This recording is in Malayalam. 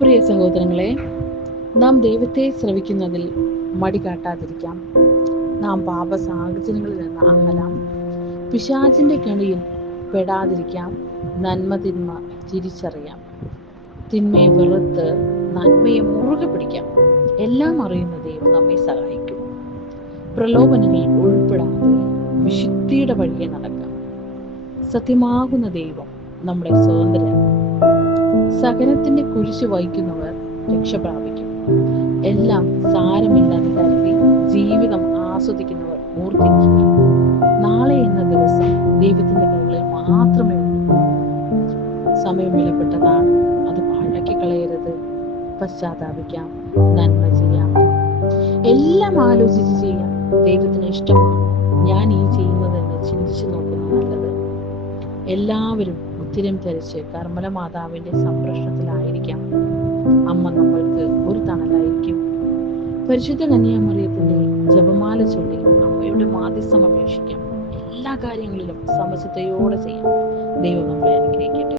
പ്രിയ സഹോദരങ്ങളെ, നാം ദൈവത്തെ ശ്രവിക്കുന്നതിൽ മടി കാട്ടാതിരിക്കാം. നാം പാപ സാഹചര്യങ്ങളിൽ നിന്ന് അകലാം. പിശാചിന്റെ കെണിയിൽ പെടാതിരിക്കാം. നന്മ തിന്മ തിരിച്ചറിയാം. തിന്മയെ വെറുത്ത് നന്മയെ മുറുകെ പിടിക്കാം. എല്ലാം അറിയുന്ന ദൈവം നമ്മെ സഹായിക്കും. പ്രലോഭനങ്ങളിൽ ഉൾപ്പെടാതെ വിശുദ്ധിയുടെ വഴിയെ നടക്കാം. സത്യമാകുന്ന ദൈവം നമ്മളെ സ്വതന്ത്രരാക്കും. സഹനത്തിന്റെ കുരിശ് വഹിക്കുന്നവർ രക്ഷ പ്രാപിക്കും. എല്ലാം സാരമില്ലെന്ന് കരുതി ജീവിതം ആസ്വദിക്കുന്നവർ ഓർത്തിരിക്കുക. നാളെ എന്ന ദിവസം ദൈവത്തിന്റെ കൈകളിൽ മാത്രമേ ഉള്ളൂ. സമയം വിലപ്പെട്ടതാണ്. അത് പാഴാക്കി കളയരുത്. പശ്ചാത്താപിക്കാം, നന്മ ചെയ്യാം, എല്ലാം ആലോചിച്ച് ചെയ്യാം. ദൈവത്തിന് ഇഷ്ടമാണ് ഞാൻ ഈ ചെയ്യുന്നതെന്ന് ചിന്തിച്ചു നോക്കുന്നത് നല്ലത്. എല്ലാവരും ഉത്തിരം ധരിച്ച് കർമ്മല മാതാവിന്റെ സംരക്ഷണത്തിലായിരിക്കാം. അമ്മ നമ്മൾക്ക് ഒരു തണലായിരിക്കും. പരിശുദ്ധ കന്യാമറിയത്തിന്റെ ജപമാല ചൊല്ലി അമ്മയുടെ മാധ്യസ്ഥം അപേക്ഷിക്കാം. എല്ലാ കാര്യങ്ങളിലും സമചിത്തയോടെ ചെയ്യാം. ദൈവം നമ്മളെ അനുഗ്രഹിക്കട്ടെ.